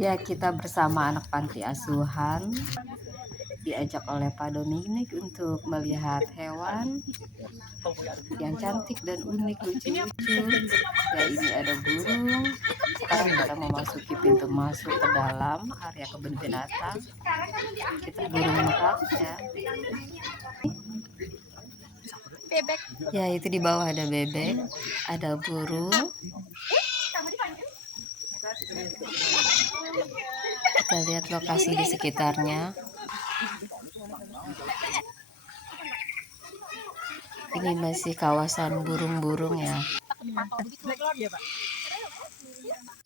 Ya, kita bersama anak panti asuhan diajak oleh Pak Dominik untuk melihat hewan yang cantik dan unik, lucu-lucu. Ya, ini ada burung. Sekarang kita memasuki pintu masuk ke dalam area kebun binatang. Kita burung merak ya. Bebek. Ya, itu di bawah ada bebek, ada burung. Kita lihat lokasi di sekitarnya. Ini masih kawasan burung-burung ya.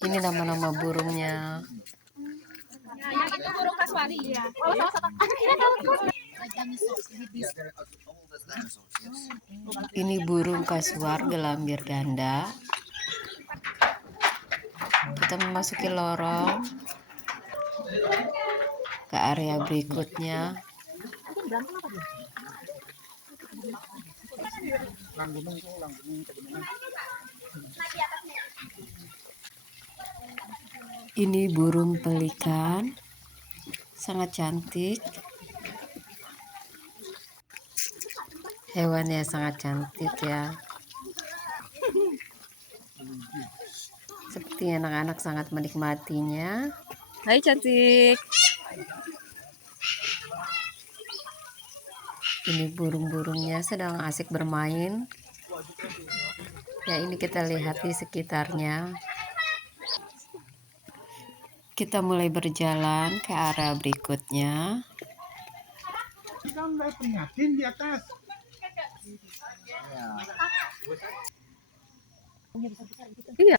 Ini nama-nama burungnya. Itu burung kasuari. Ini burung kasuar gelambir ganda. Kita memasuki lorong ke area berikutnya. Ini burung pelikan, sangat cantik. Hewannya sangat cantik ya. Seperti anak-anak sangat menikmatinya. Hai cantik. Ini burung-burungnya sedang asik bermain. Ya, ini kita lihat di sekitarnya. Kita mulai berjalan ke arah berikutnya. Peringatin di atas. Iya.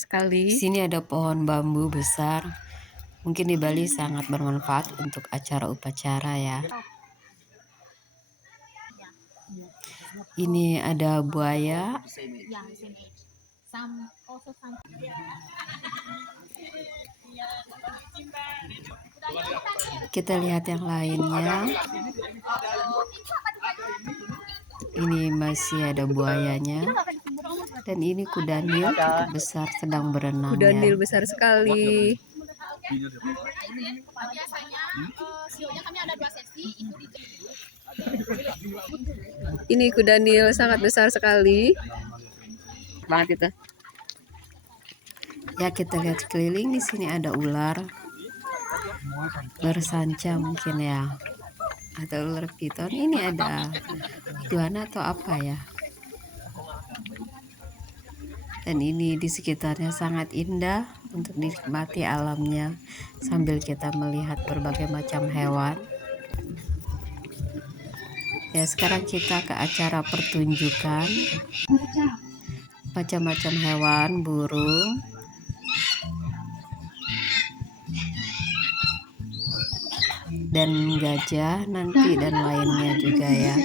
Sekali. Sini ada pohon bambu besar. Mungkin di Bali sangat bermanfaat untuk acara upacara ya. Ini ada buaya. Kita lihat yang lainnya. Ini masih ada buayanya. Dan ini kuda nil cukup besar sedang berenang. Kuda nil besar sekali. Biasanya sionya kami ada 2 sesi. Ini kuda nil sangat besar sekali. Banget itu. Ya, kita lihat sekeliling. Di sini ada ular bersanca mungkin ya, atau ular piton. Ini ada iguana atau apa ya. Dan ini di sekitarnya sangat indah untuk dinikmati alamnya sambil kita melihat berbagai macam hewan. Ya, sekarang kita ke acara pertunjukan macam-macam hewan, burung, dan gajah nanti dan lainnya juga ya.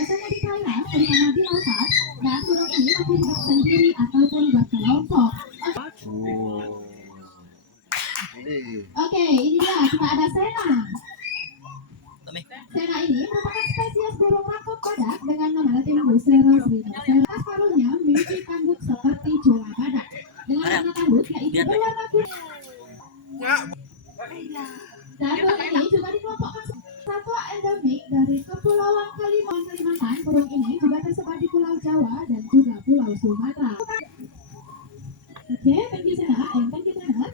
Oke, ini dia kita ada Sena. Sena ini merupakan spesies burung makhluk badak dengan nama latin Bucerus rhino. Sena paruhnya memiliki tanduk seperti jula badak dengan warna tanduk yaitu berwarna kuning. Dan burung ini juga dikelompokkan satwa endemik dari Kepulauan Kalimantan. Burung ini juga tersebar di Pulau Jawa dan juga Pulau Sumatera. Oke, thank you Sena. And thank you Sena.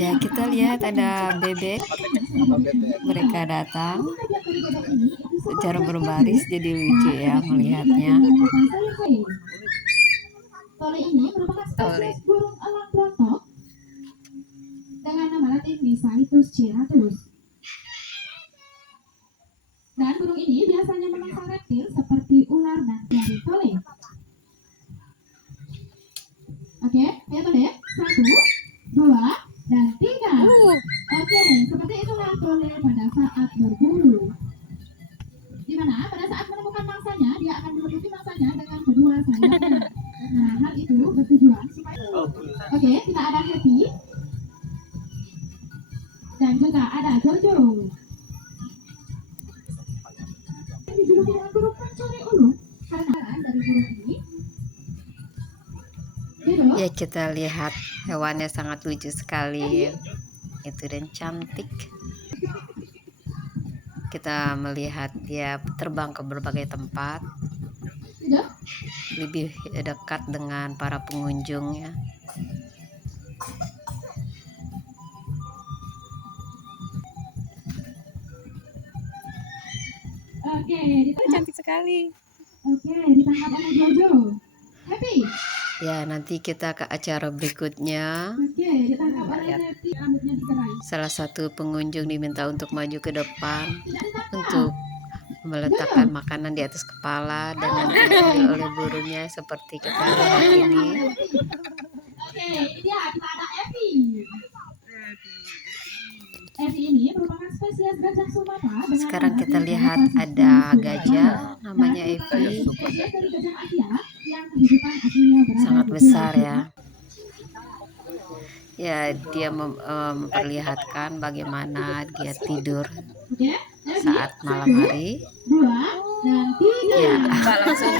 Ya, kita lihat ada bebek. Mereka datang secara berbaris, jadi lucu ya melihatnya. Tole ini merupakan spesies burung elang rontok dengan nama latin Misaitus ciratus. Dan burung ini biasanya memangsa reptil seperti ular dan jari tole. Oke, ya tole. 1, 2, dan 3. Oke, seperti itulah tole pada saat berburu. Di mana pada saat menemukan mangsanya, dia akan menutupi mangsanya dengan kedua sayapnya. Nah, hal itu bertujuan supaya... Oke, kita ada Happy. Dan juga ada Jojo. Dijuluki dengan burung pencuri ulung karena dari burung ini. Gitu. Ya, kita lihat hewannya sangat lucu sekali itu dan cantik. Kita melihat dia terbang ke berbagai tempat, Gitu. lebih dekat dengan para pengunjungnya. Oke, Cantik sekali. Oke, ditangkap oleh Jojo. Happy. Ya, nanti kita ke acara berikutnya. Oke, ditangkap oleh Happy. Rambutnya digerai. Salah satu pengunjung diminta untuk maju ke depan Tidak ditangkap. untuk meletakkan makanan di atas kepala dan nanti diambil oleh burungnya seperti kita lihat ini. Oke, ini dia kita ada Evi. Evi ini merupakan spesies gajah Sumatera. Sekarang kita lihat ada gajah namanya Evi, Spesies dari gajah Asia yang kehidupan aslinya berada sangat di besar Pulau ya. Ya, dia memperlihatkan bagaimana dia tidur Oke, Evi, saat malam hari. 2 dan 3. Ya, langsung.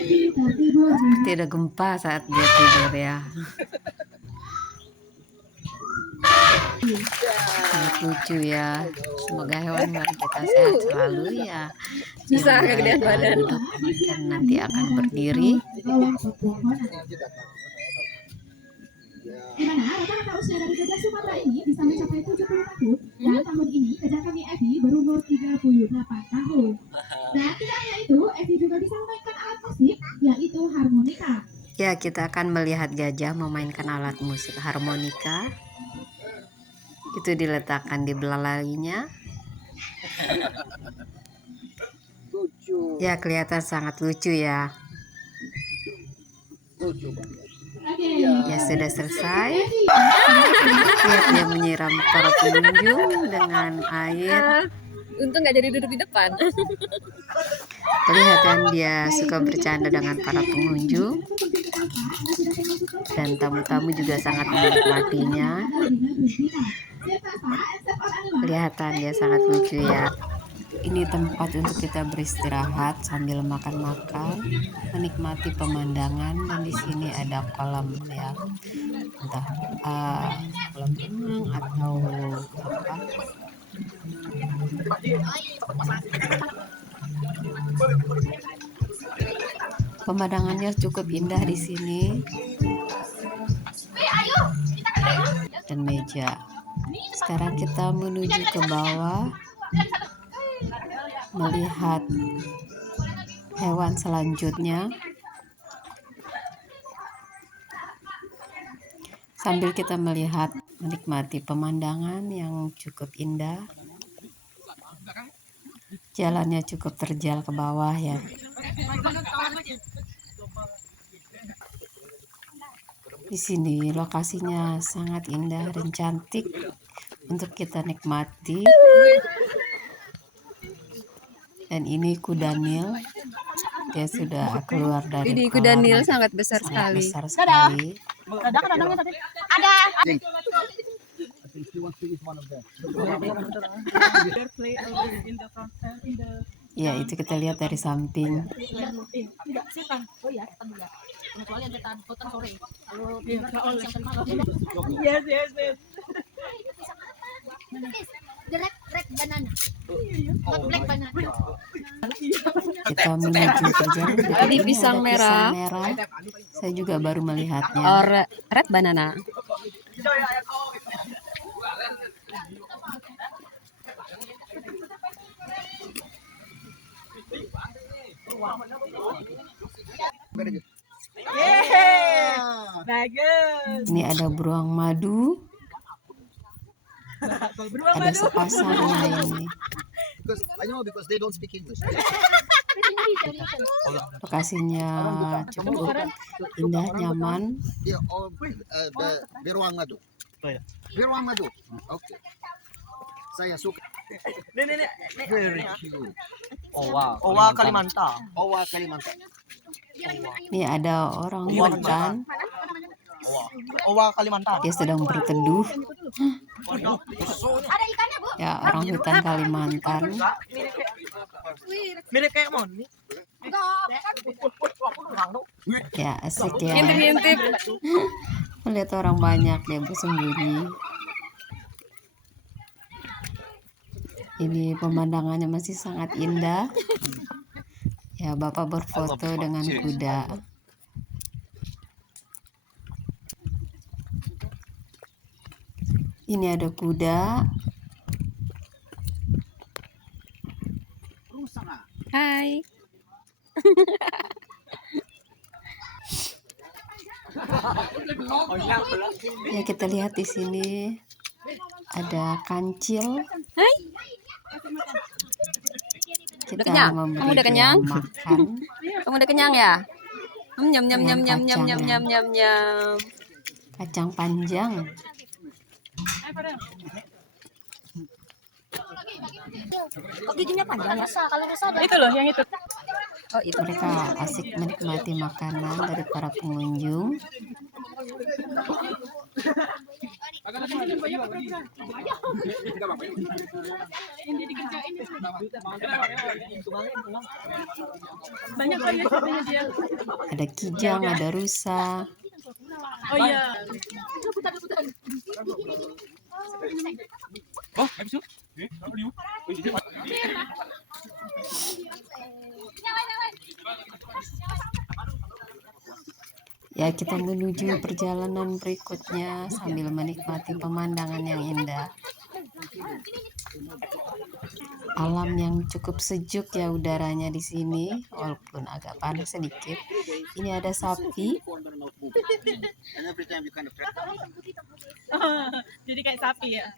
Evi tertidur. tidak gempa saat dia tidur ya. Sangat lucu ya. Semoga hewan-hewan kita sehat selalu ya. Bisa Yang kegedean baik badan. duduk dan nanti akan berdiri. Di mana rata-rata usia dari gajah Sumatera ini bisa mencapai 70 tahun dan tahun ini gajah kami Evi berumur 38 tahun. Dan tidak hanya itu, Evi juga bisa memainkan alat musik yaitu harmonika. Ya, kita akan melihat gajah memainkan alat musik harmonika. Itu diletakkan di belalainya. Ya, kelihatan sangat lucu ya. Oke. Ya, sudah selesai. Lihat dia menyiram para pengunjung dengan air. Untung nggak jadi duduk di depan. Kelihatan dia suka bercanda dengan para pengunjung dan tamu-tamu juga sangat menikmatinya. Kelihatan dia sangat lucu ya. Ini tempat untuk kita beristirahat sambil makan-makan, menikmati pemandangan, dan di sini ada kolam ya, entah kolam renang atau apa. Pemandangannya cukup indah di sini. Dan meja. Sekarang kita menuju ke bawah melihat hewan selanjutnya. Sambil kita melihat menikmati pemandangan yang cukup indah. Jalannya cukup terjal ke bawah ya. Di sini lokasinya sangat indah dan cantik untuk kita nikmati. Dan ini kuda Nil, dia sudah keluar dari Ini kolam. kuda Nil sangat besar sekali. Besar sekali. Ya, itu kita lihat dari samping. Kita menuju perjalanan berikutnya. Ini pisang ada merah. Saya juga baru melihatnya. Or red banana. Ini ada beruang madu. Ada sepasangnya ini. Because they don't speak English. Lokasinya cukup indah, nyaman. Yeah, the beruang madu. Beruang madu. Okay. Saya suka. Very cute. Owa Kalimantan. Owa Kalimantan. Ini ada orang hutan. Owa Kalimantan. Dia sedang berteduh. Ya, orang hutan Kalimantan. Mirip kayak Moni. Ya asik ya. Ngintip-ngintip. Melihat orang banyak dia bersembunyi. Ini pemandangannya masih sangat indah. Ya, Bapak berfoto dengan kuda. Ini ada kuda. Hai. Ya, kita lihat di sini ada kancil. Hai. Kita kenyang? memberi Kamu udah dia kenyang? makan. Kamu udah kenyang ya? Nyam nyam nyam nyam nyam nyam Kacangnya. nyam nyam nyam. Kacang panjang. Kok giginya panjang ya? Kalau rusak Itu loh yang itu. Oh, itu. Mereka asik menikmati makanan dari para pengunjung. Ada kijang, ada rusa. Oh iya. Ya, kita menuju perjalanan berikutnya sambil menikmati pemandangan yang indah. Alam yang cukup sejuk ya udaranya di sini, walaupun agak panas sedikit. Ini ada sapi. Jadi kayak sapi ya.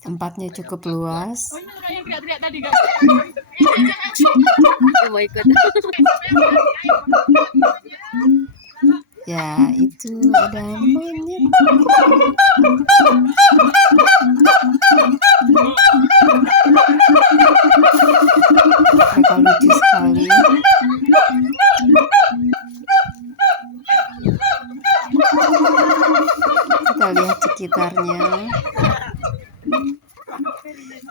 Tempatnya cukup luas. Kayak teriak-teriak tadi kan. Mau ikut. Ya, itu ada monyet. Mereka lucu sekali. Kita lihat sekitarnya.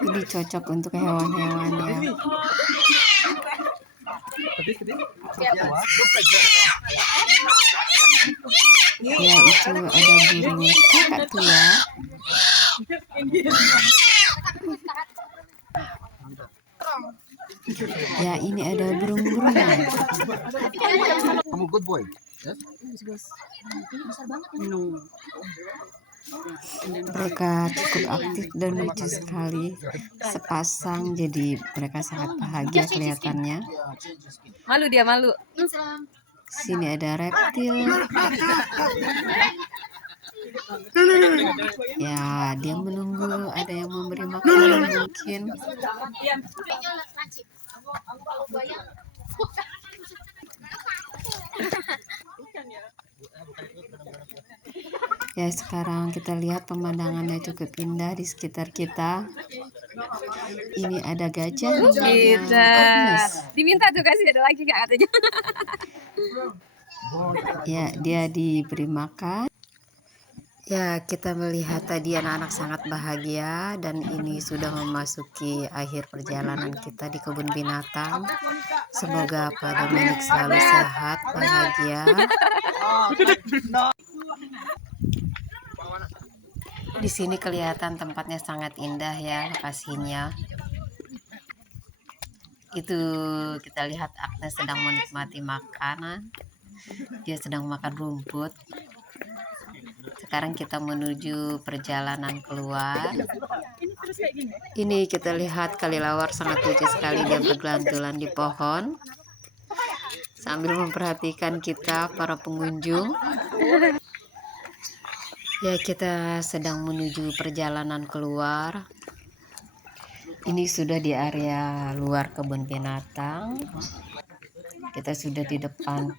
Ini cocok untuk hewan-hewan ya. Ya, itu ada burung kakak tua. Ya, ini ada burung-burungan. Kamu good boy. Yes? Mereka cukup aktif dan lucu sekali. Sepasang, jadi mereka sangat bahagia kelihatannya. Malu dia, malu. Sini ada reptil. Ya, dia menunggu ada yang memberi makanan mungkin. Ya, sekarang kita lihat pemandangannya cukup indah di sekitar kita. Ini ada gajah namanya Kita Agnes. diminta tuh kasih ada lagi nggak katanya. Ya, dia diberi makan. Ya, kita melihat tadi anak-anak sangat bahagia dan ini sudah memasuki akhir perjalanan kita di kebun binatang. Semoga Pak Dominik selalu sehat, bahagia. Di sini kelihatan tempatnya sangat indah ya, lokasinya. Itu kita lihat Agnes sedang menikmati makanan. Dia sedang makan rumput. Sekarang kita menuju perjalanan keluar. Ini kita lihat kelelawar sangat lucu sekali, dia bergelantungan di pohon sambil memperhatikan kita para pengunjung. Ya, kita sedang menuju perjalanan keluar. Ini sudah di area luar kebun binatang. Kita sudah di depan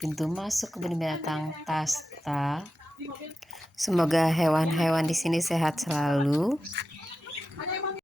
pintu masuk kebun binatang Tasta. Semoga hewan-hewan di sini sehat selalu.